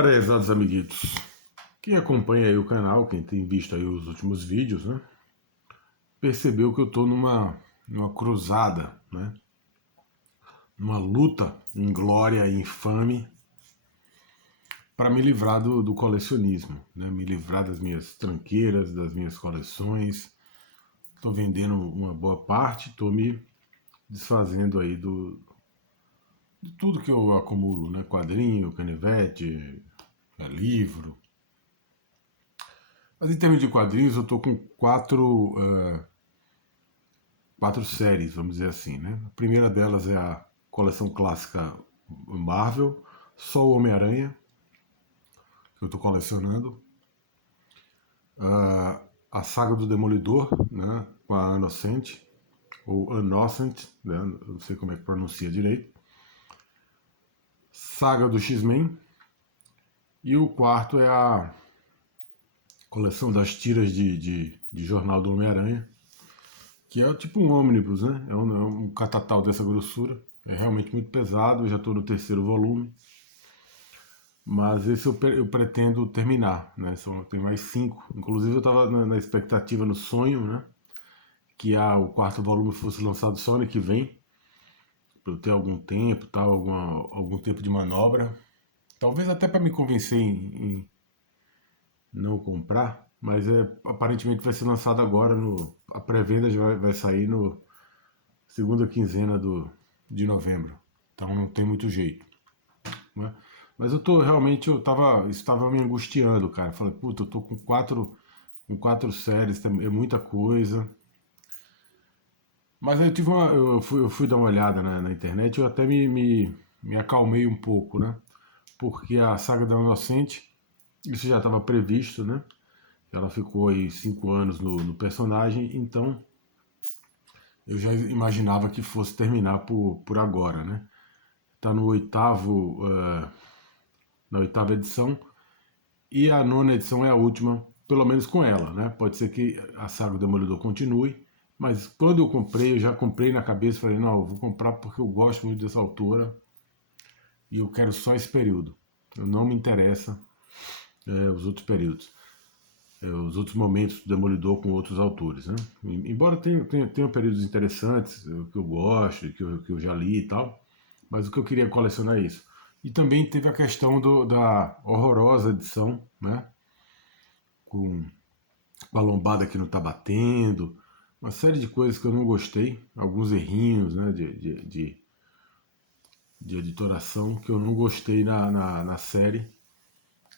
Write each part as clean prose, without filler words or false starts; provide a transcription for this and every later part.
Prezados amiguitos, quem acompanha aí o canal, quem tem visto aí os últimos vídeos, né, percebeu que eu tô numa cruzada, né, numa luta inglória e infame para me livrar do colecionismo, né, me livrar das minhas tranqueiras, das minhas coleções. Estou vendendo uma boa parte, estou me desfazendo aí de tudo que eu acumulo, né, quadrinho, canivete, livro. Mas em termos de quadrinhos, eu estou com quatro séries, vamos dizer assim, né? A primeira delas é a coleção clássica Marvel, só o Homem-Aranha, que eu estou colecionando. A saga do Demolidor, né? Com a Inocente, ou Innocent, né? Não sei como é que pronuncia direito. Saga do X-Men. E o quarto é a coleção das tiras de jornal do Homem-Aranha, que é tipo um ônibus, né? É um catatal dessa grossura. É realmente muito pesado, eu já estou no terceiro volume. Mas esse eu pretendo terminar, né? Tem mais 5. Inclusive eu estava na expectativa, no sonho, né? Que o quarto volume fosse lançado só ano que vem, para eu ter algum tempo, tal, algum tempo de manobra. Talvez até para me convencer em não comprar, mas aparentemente vai ser lançado agora. A pré-venda já vai sair no segunda quinzena de novembro. Então não tem muito jeito, né? Mas isso estava me angustiando, cara. Falei, puta, eu tô com quatro séries, é muita coisa. Mas aí eu fui dar uma olhada na internet e eu até me acalmei um pouco, né? Porque a saga da Inocente, isso já estava previsto, né? Ela ficou aí 5 anos no personagem, então eu já imaginava que fosse terminar por agora, né? Tá no na oitava edição, e a nona edição é a última, pelo menos com ela, né? Pode ser que a saga do Demolidor continue, mas quando eu já comprei na cabeça, falei, não, eu vou comprar porque eu gosto muito dessa autora e eu quero só esse período. Não me interessa os outros períodos, os outros momentos do Demolidor com outros autores, né? Embora tenha períodos interessantes, que eu gosto, que eu já li e tal, mas o que eu queria colecionar é isso. E também teve a questão da horrorosa edição, né? Com a lombada que não tá batendo, uma série de coisas que eu não gostei, alguns errinhos, né, de editoração que eu não gostei na série.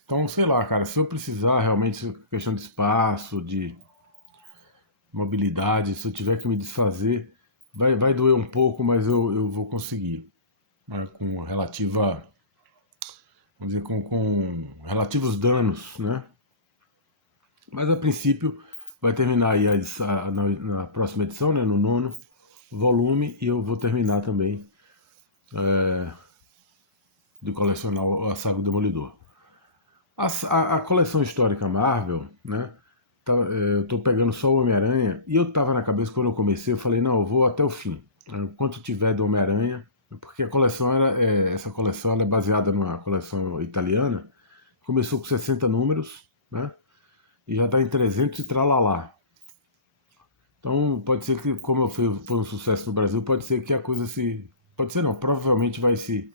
Então, sei lá, cara, se eu precisar realmente, questão de espaço, de mobilidade, se eu tiver que me desfazer, vai doer um pouco, mas eu vou conseguir, né, com relativa, vamos dizer, com relativos danos, né? Mas a princípio vai terminar aí na próxima edição, né, no nono volume, e eu vou terminar também de colecionar a saga do Demolidor. A coleção histórica Marvel, né? Eu tô pegando só o Homem-Aranha, e eu tava na cabeça, quando eu comecei, eu falei, não, eu vou até o fim. Quanto tiver do Homem-Aranha, porque a coleção essa coleção ela é baseada numa coleção italiana, começou com 60 números, né? E já está em 300 e tralalá. Então pode ser que, como foi um sucesso no Brasil, pode ser que a coisa se... Pode ser não, provavelmente vai se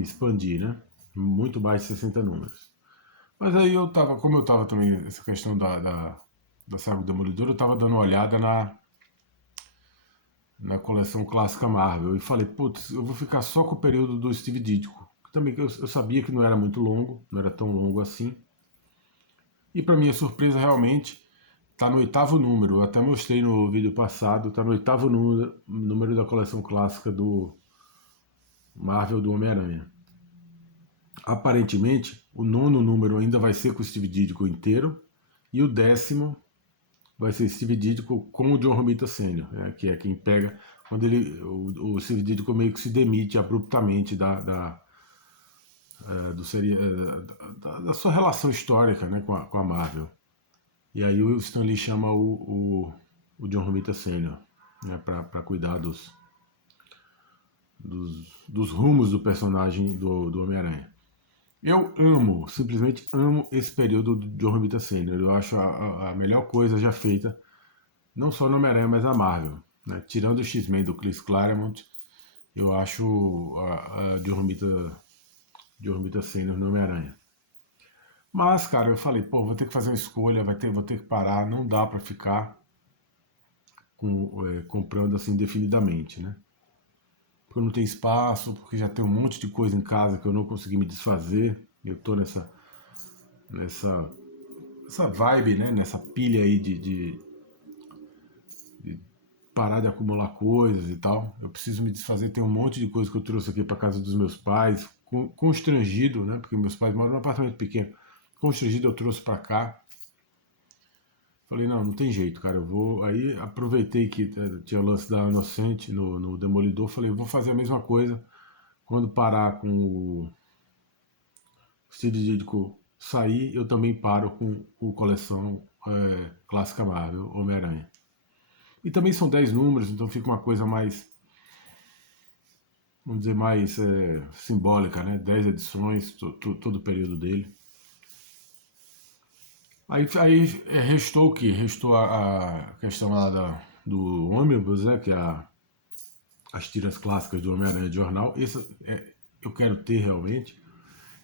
expandir, né? Muito mais de 60 números. Mas aí como eu tava também, essa questão da saga do Demolidor, eu tava dando uma olhada na coleção clássica Marvel e falei, putz, eu vou ficar só com o período do Steve Ditko. Também eu sabia que não era muito longo, não era tão longo assim. E para minha surpresa, realmente, tá no 8º número. Eu até mostrei no vídeo passado, tá no 8º número da coleção clássica do Marvel do Homem-Aranha. Aparentemente, o 9º número ainda vai ser com o Steve Ditko inteiro, e o 10º vai ser Steve Ditko com o John Romita Sr., né, que é quem pega quando o Steve Ditko meio que se demite abruptamente da sua relação histórica, né, com a Marvel. E aí o Stan Lee chama o John Romita Sr., né, para cuidar dos rumos do personagem do Homem-Aranha. Eu amo, simplesmente amo esse período de John Romita Sr. Eu acho a melhor coisa já feita, não só no Homem-Aranha, mas na Marvel. Né? Tirando o X-Men do Chris Claremont, eu acho a John Romita Sr. no Homem-Aranha. Mas, cara, eu falei, pô, vou ter que fazer uma escolha, vou ter que parar, não dá pra ficar comprando assim indefinidamente, né? Porque não tem espaço, porque já tem um monte de coisa em casa que eu não consegui me desfazer. Eu tô nessa essa vibe, né? Nessa pilha aí de parar de acumular coisas e tal. Eu preciso me desfazer. Tem um monte de coisa que eu trouxe aqui para casa dos meus pais, constrangido, né? Porque meus pais moram num apartamento pequeno. Constrangido eu trouxe para cá. Falei, não, não tem jeito, cara. Eu vou. Aí aproveitei que tinha o lance da Inocente no Demolidor. Falei, vou fazer a mesma coisa quando parar com o Steve Ditko sair. Eu também paro com o coleção clássica Marvel, Homem-Aranha. E também são 10 números, então fica uma coisa mais, vamos dizer, mais simbólica, né? 10 edições, todo o período dele. Aí restou o quê? Restou a questão lá do ônibus, né? Que é as tiras clássicas do Homem-Aranha de jornal. Eu quero ter realmente,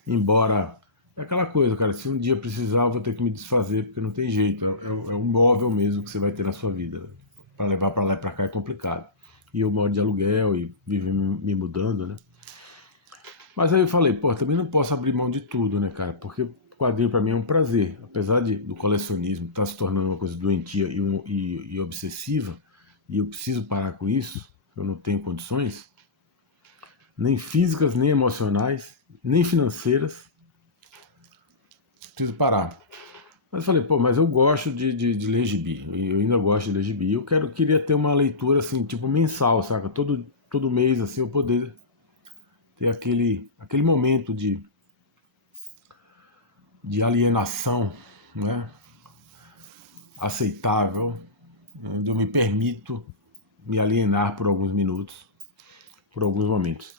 embora é aquela coisa, cara, se um dia precisar eu vou ter que me desfazer, porque não tem jeito, é um móvel mesmo que você vai ter na sua vida. Para levar para lá e para cá é complicado. E eu moro de aluguel e vivo me mudando, né? Mas aí eu falei, pô, também não posso abrir mão de tudo, né, cara? Porque quadrinho para mim é um prazer. Apesar do colecionismo estar se tornando uma coisa doentia e obsessiva, e eu preciso parar com isso, eu não tenho condições, nem físicas, nem emocionais, nem financeiras, preciso parar. Mas eu falei, pô, mas eu gosto de ler gibi, eu ainda gosto de ler gibi, queria ter uma leitura assim, tipo mensal, saca? Todo mês, assim, eu poder ter aquele momento de alienação, né? Aceitável, onde eu me permito me alienar por alguns minutos, por alguns momentos.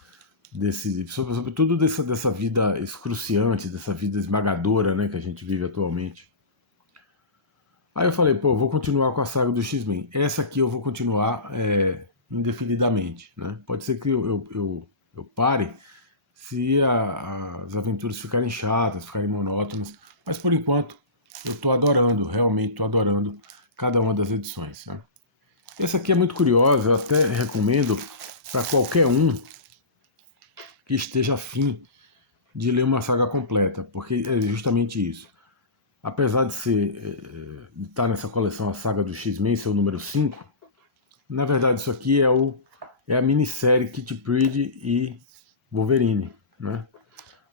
Sobretudo dessa vida excruciante, dessa vida esmagadora, né, que a gente vive atualmente. Aí eu falei, pô, vou continuar com a saga do X-Men. Essa aqui eu vou continuar indefinidamente, né? Pode ser que eu pare se as aventuras ficarem chatas, ficarem monótonas, mas por enquanto eu estou adorando, realmente estou adorando cada uma das edições. Né? Essa aqui é muito curiosa, eu até recomendo para qualquer um que esteja afim de ler uma saga completa, porque é justamente isso. Apesar de de estar nessa coleção a saga do X-Men, seu número 5, na verdade isso aqui é a minissérie Kitty Pryde e Wolverine, né?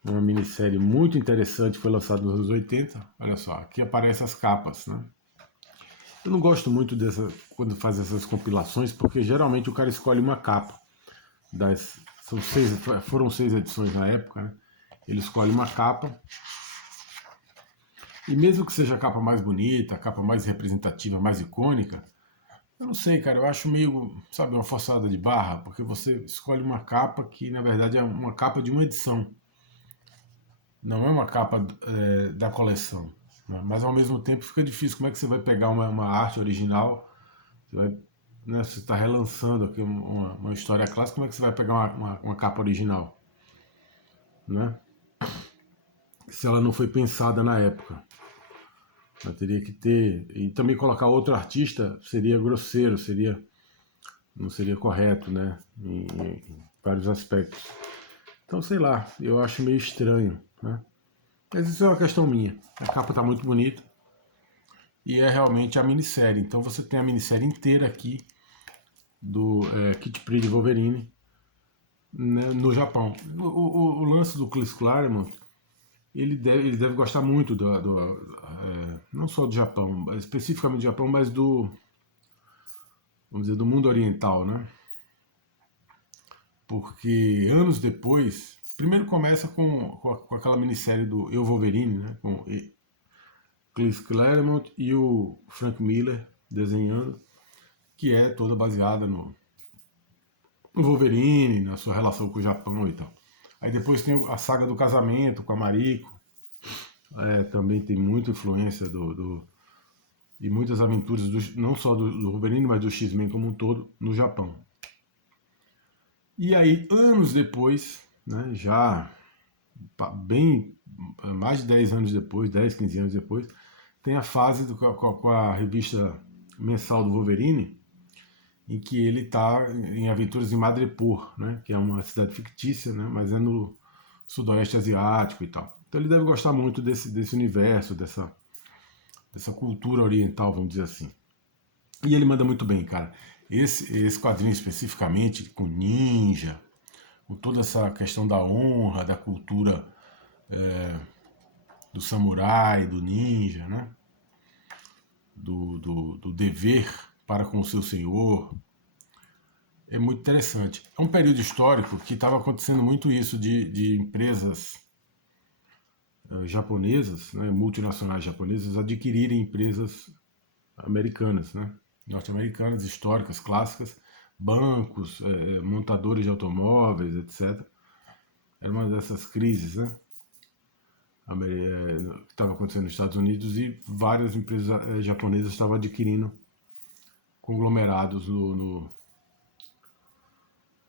Uma minissérie muito interessante, foi lançada nos anos 80. Olha só, aqui aparecem as capas, né? Eu não gosto muito quando faz essas compilações, porque geralmente o cara escolhe uma capa. Foram 6 edições na época, né? Ele escolhe uma capa. E mesmo que seja a capa mais bonita, a capa mais representativa, mais icônica, eu não sei, cara, eu acho meio, sabe, uma forçada de barra, porque você escolhe uma capa que, na verdade, é uma capa de uma edição. Não é uma capa da coleção. Né? Mas, ao mesmo tempo, fica difícil. Como é que você vai pegar uma arte original, você está relançando aqui uma história clássica, como é que você vai pegar uma capa original? Né? Se ela não foi pensada na época. Ela teria que ter. E também colocar outro artista seria grosseiro, não seria correto, né? Em vários aspectos. Então, sei lá, eu acho meio estranho, né? Mas isso é uma questão minha. A capa está muito bonita e é realmente a minissérie. Então você tem a minissérie inteira aqui do Kitty Pryde Wolverine, né, no Japão. O lance do Chris Claremont, ele deve gostar muito não só do Japão, especificamente do Japão, mas vamos dizer, do mundo oriental, né? Porque anos depois, primeiro começa com aquela minissérie do Eu Wolverine, né? Com Chris Claremont e o Frank Miller desenhando, que é toda baseada no Wolverine, na sua relação com o Japão e tal. Aí depois tem a saga do casamento com a Mariko, também tem muita influência e muitas aventuras, não só do Wolverine, mas do X-Men como um todo, no Japão. E aí, anos depois, né, já bem mais de 10 anos depois, 10, 15 anos depois, tem a fase com a revista mensal do Wolverine, em que ele está em aventuras em Madripoor, né, que é uma cidade fictícia, né, mas é no sudoeste asiático e tal. Então ele deve gostar muito desse universo, dessa cultura oriental, vamos dizer assim. E ele manda muito bem, cara. Esse quadrinho especificamente, com ninja, com toda essa questão da honra, da cultura do samurai, do ninja, né? Do dever para com o seu senhor. É muito interessante. É um período histórico que estava acontecendo muito isso de empresas japonesas, né, multinacionais japonesas, adquirirem empresas americanas, né, norte-americanas, históricas, clássicas, bancos, montadores de automóveis, etc. Era uma dessas crises, né, que estava acontecendo nos Estados Unidos, e várias empresas japonesas estavam adquirindo conglomerados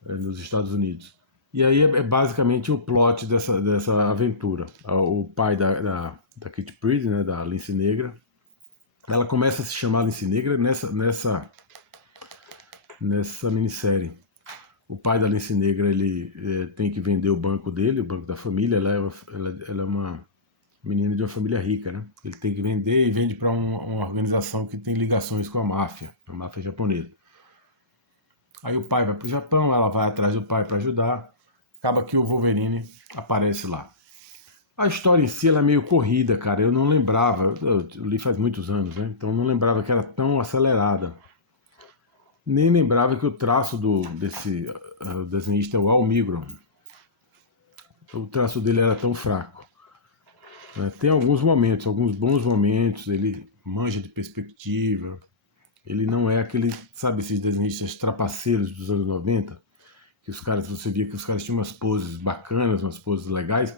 nos Estados Unidos. E aí é basicamente o plot dessa aventura. O pai da Kate Pryde, né, da Lince Negra, ela começa a se chamar Lince Negra nessa minissérie. O pai da Lince Negra, ele tem que vender o banco dele, o banco da família. Ela é uma menina de uma família rica, né? Ele tem que vender e vende para uma organização que tem ligações com a máfia japonesa. Aí o pai vai para o Japão, ela vai atrás do pai para ajudar. Acaba que o Wolverine aparece lá. A história em si ela é meio corrida, cara. Eu não lembrava, eu li faz muitos anos, né? Então eu não lembrava que era tão acelerada. Nem lembrava que o traço desse desenhista é o Al Milgrom. O traço dele era tão fraco. Tem alguns momentos, alguns bons momentos, ele manja de perspectiva. Ele não é aquele, sabe, esses desenhistas trapaceiros dos anos 90, que os caras, você via que os caras tinham umas poses bacanas, umas poses legais,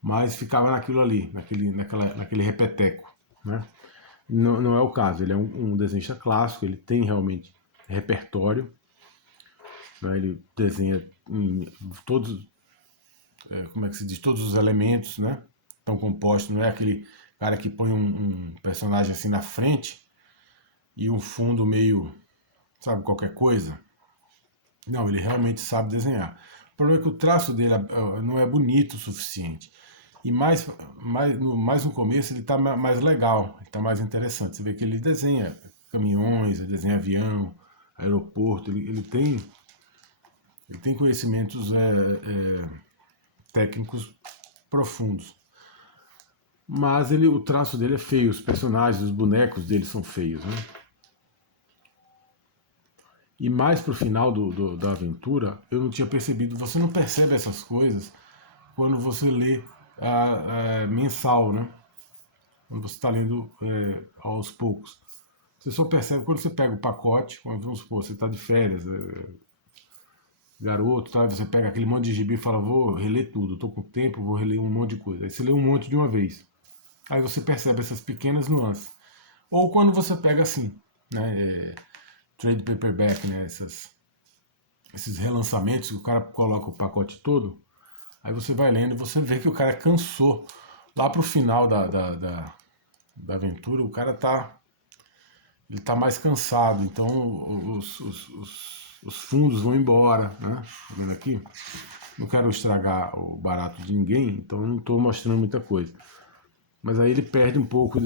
mas ficava naquilo ali, naquele repeteco, né? Não é o caso, ele é um desenhista clássico, ele tem realmente repertório, né? Ele desenha todos, como é que se diz, todos os elementos, né? Estão compostos, não é aquele cara que põe um personagem assim na frente e um fundo meio, sabe, qualquer coisa. Não, ele realmente sabe desenhar. O problema é que o traço dele não é bonito o suficiente. E mais no começo ele está mais legal, ele está mais interessante. Você vê que ele desenha caminhões, ele desenha avião, aeroporto, ele tem conhecimentos técnicos profundos. Mas o traço dele é feio, os personagens, os bonecos dele são feios, né? E mais pro final da aventura, eu não tinha percebido. Você não percebe essas coisas quando você lê mensal, né? Quando você está lendo aos poucos. Você só percebe quando você pega o pacote, quando, vamos supor, você está de férias, garoto, tá? Você pega aquele monte de gibi e fala, vou reler tudo, estou com tempo, vou reler um monte de coisa. Aí você lê um monte de uma vez. Aí você percebe essas pequenas nuances. Ou quando você pega assim, né? Trade paperback, né? Esses relançamentos que o cara coloca o pacote todo, aí você vai lendo e você vê que o cara cansou. Lá pro final da aventura, o cara ele tá mais cansado, então os fundos vão embora, né? Tá vendo aqui? Não quero estragar o barato de ninguém, então eu não estou mostrando muita coisa. Mas aí ele perde um pouco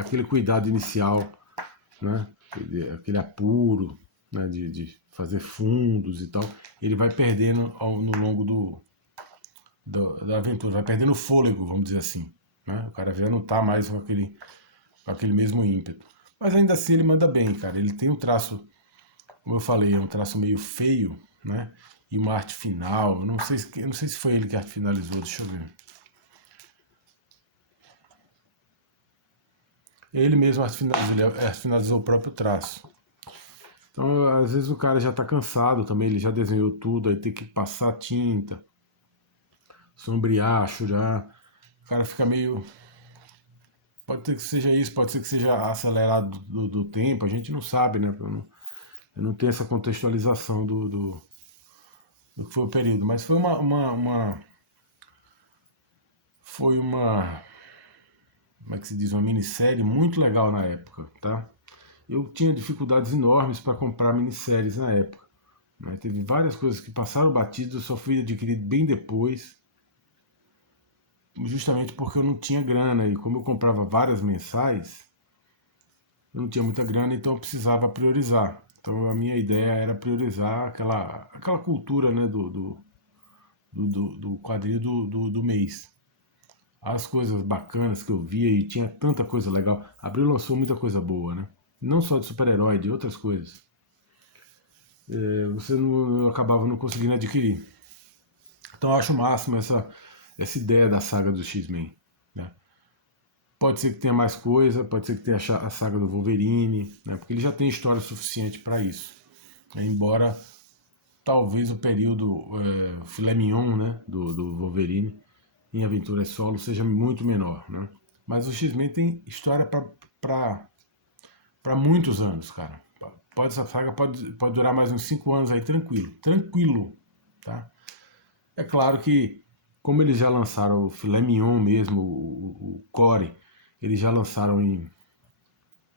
aquele cuidado inicial, né? Aquele apuro, né? De fazer fundos e tal. Ele vai perdendo no longo da aventura, vai perdendo fôlego, vamos dizer assim. Né? O cara já não tá mais com aquele mesmo ímpeto. Mas ainda assim ele manda bem, cara. Ele tem um traço, como eu falei, é um traço meio feio, né? E uma arte final. Eu não sei se foi ele que arte finalizou, deixa eu ver. Ele mesmo arte finalizou o próprio traço. Então, às vezes o cara já tá cansado também, ele já desenhou tudo, aí tem que passar tinta. sombrear, chorar. O cara fica meio... Pode ser que seja isso, pode ser que seja acelerado do tempo, a gente não sabe, né? Eu não tenho essa contextualização do que foi o período, mas foi foi uma, como é que se diz, uma minissérie muito legal na época, tá? Eu tinha dificuldades enormes para comprar minisséries na época, né? Teve várias coisas que passaram batidas, eu só fui adquirir bem depois, justamente porque eu não tinha grana, e como eu comprava várias mensais, eu não tinha muita grana, então eu precisava priorizar. Então a minha ideia era priorizar aquela cultura, né, do quadrinho do mês. As coisas bacanas que eu via, e tinha tanta coisa legal. Abril lançou muita coisa boa, né? Não só de super-herói, de outras coisas. Você não, acabava não conseguindo adquirir. Então eu acho o máximo essa ideia da saga do X-Men, né? Pode ser que tenha mais coisa, pode ser que tenha a saga do Wolverine, né? Porque ele já tem história suficiente para isso. Embora talvez o período filé mignon, né, do Wolverine em aventuras solo seja muito menor, né? Mas o X-Men tem história para muitos anos, cara. Essa saga pode durar mais uns 5 anos aí, tranquilo. Tranquilo, tá? É claro que, como eles já lançaram o filé mignon mesmo, o core, eles já lançaram em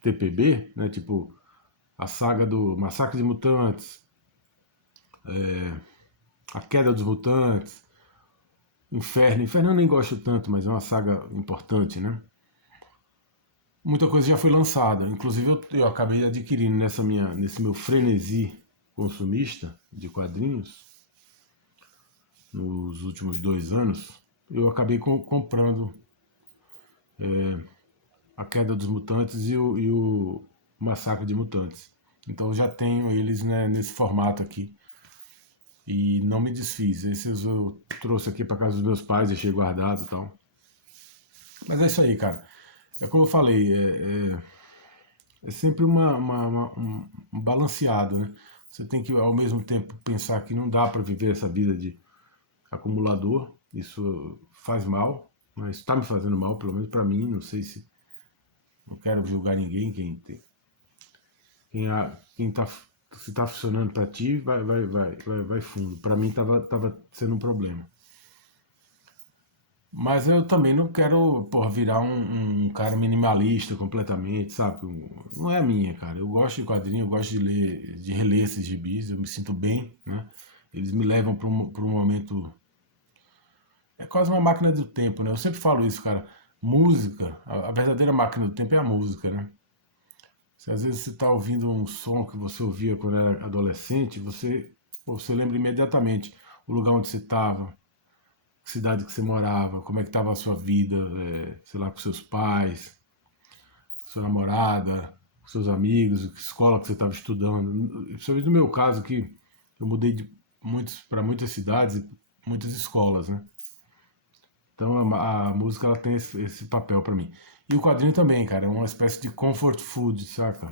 TPB, né? Tipo, a saga do Massacre de Mutantes, a Queda dos Mutantes, Inferno. Inferno eu nem gosto tanto, mas é uma saga importante, né? Muita coisa já foi lançada. Inclusive eu acabei adquirindo nesse meu frenesi consumista de quadrinhos, nos últimos 2 anos, eu acabei comprando a Queda dos Mutantes e o Massacre de Mutantes. Então eu já tenho eles, né, nesse formato aqui. E não me desfiz. Esses eu trouxe aqui para casa dos meus pais, deixei guardado e tal. Mas é isso aí, cara. É como eu falei, é sempre um balanceado, né? Você tem que, ao mesmo tempo, pensar que não dá para viver essa vida de acumulador. Isso faz mal, mas está me fazendo mal, pelo menos para mim. Não sei se... Não quero julgar ninguém. Quem tá, se está funcionando para ti, vai fundo. Para mim tava sendo um problema. Mas eu também não quero, porra, virar um cara minimalista completamente, sabe? Não é a minha, cara. Eu gosto de quadrinho, eu gosto de ler, de reler esses gibis, eu me sinto bem, né? Eles me levam para um momento. É quase uma máquina do tempo, né? Eu sempre falo isso, cara. Música, a verdadeira máquina do tempo é a música, né? Se às vezes você está ouvindo um som que você ouvia quando era adolescente, você lembra imediatamente o lugar onde você estava, que cidade que você morava, como é que estava a sua vida, sei lá, com seus pais, sua namorada, com seus amigos, que escola que você estava estudando. Principalmente no meu caso, que eu mudei para muitas cidades e muitas escolas, né? Então a música ela tem esse papel para mim. E o quadrinho também, cara, é uma espécie de comfort food, saca?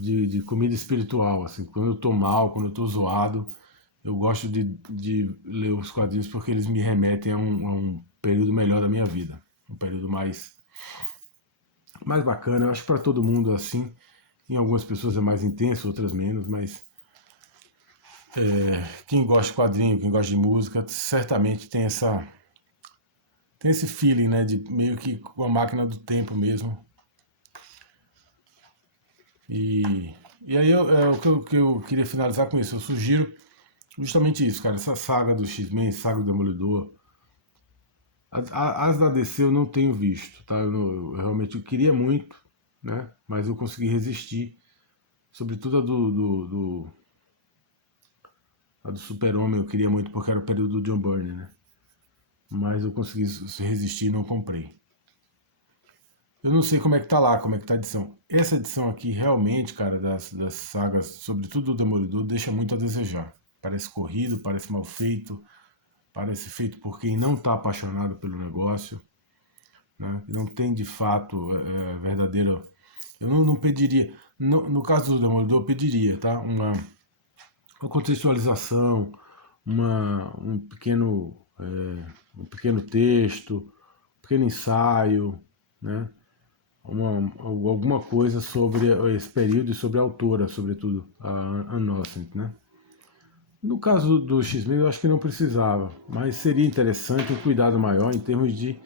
De comida espiritual, assim. Quando eu tô mal, quando eu tô zoado, eu gosto de ler os quadrinhos porque eles me remetem a um período melhor da minha vida. Um período mais bacana. Eu acho que para todo mundo é assim. Em algumas pessoas é mais intenso, outras menos, mas quem gosta de quadrinho, quem gosta de música, certamente tem esse feeling, né, de meio que com a máquina do tempo mesmo. E aí é o que eu queria finalizar com isso. Eu sugiro justamente isso, cara. Essa saga do X-Men, saga do Demolidor. As da DC eu não tenho visto, tá? Eu realmente queria muito, né? Mas eu consegui resistir. Sobretudo a do Super-Homem eu queria muito porque era o período do John Byrne, né? Mas eu consegui resistir e não comprei. Eu não sei como é que tá lá, como é que tá a edição. Essa edição aqui, realmente, cara, das sagas, sobretudo do Demolidor, deixa muito a desejar. Parece corrido, parece mal feito, parece feito por quem não está apaixonado pelo negócio, né? Não tem de fato verdadeiro. Eu não pediria, no caso do Demolidor, eu pediria, tá? Uma contextualização, um pequeno texto, um pequeno ensaio, né? Alguma coisa sobre esse período e sobre a autora, sobretudo, a Anne Norcent, né? No caso do X-Men, eu acho que não precisava, mas seria interessante um cuidado maior em termos de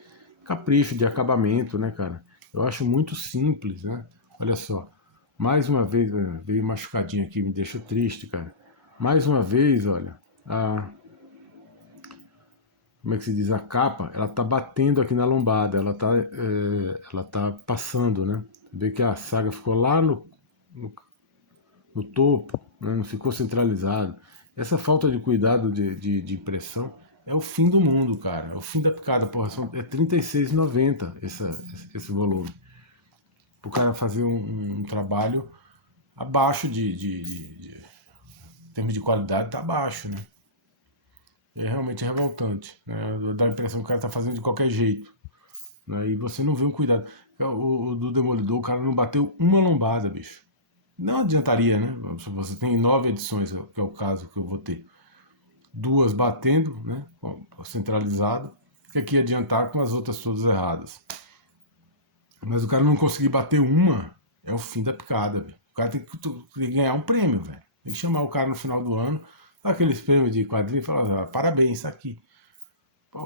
capricho, de acabamento, né, cara? Eu acho muito simples, né? Olha só, mais uma vez, veio machucadinho aqui, me deixou triste, cara. Mais uma vez, olha, como é que se diz? A capa, ela tá batendo aqui na lombada, ela tá passando, né? Vê que a saga ficou lá no, no topo, né? Não ficou centralizado. Essa falta de cuidado de impressão é o fim do mundo, cara. É o fim da picada, porra. É R$36,90 esse volume. O cara fazer um trabalho abaixo em termos de qualidade, tá abaixo, né? É realmente revoltante, né? Dá a impressão que o cara tá fazendo de qualquer jeito, né? E você não vê um cuidado. O do Demolidor, o cara não bateu uma lombada, bicho. Não adiantaria, né? Se você tem 9 edições, que é o caso que eu vou ter. 2 batendo, né? Centralizado. Que aqui ia adiantar com as outras todas erradas. Mas o cara não conseguir bater uma, é o fim da picada, velho. O cara tem que ganhar um prêmio, velho. Tem que chamar o cara no final do ano, aqueles prêmios de quadrinho e falar, parabéns, tá aqui.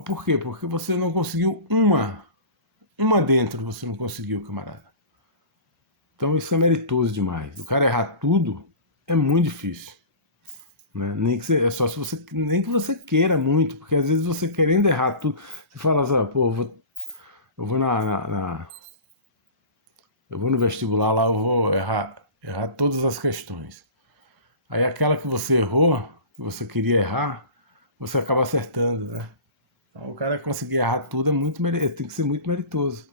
Por quê? Porque você não conseguiu uma dentro você não conseguiu, camarada. Então isso é meritoso demais. O cara errar tudo é muito difícil. Né? É só se você, nem que você queira muito, porque às vezes você querendo errar tudo, você fala assim, pô, eu vou eu vou no vestibular lá, eu vou errar todas as questões. Aí aquela que você errou, que você queria errar, você acaba acertando, né? Então o cara conseguir errar tudo tem que ser muito meritoso.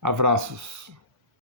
Abraços.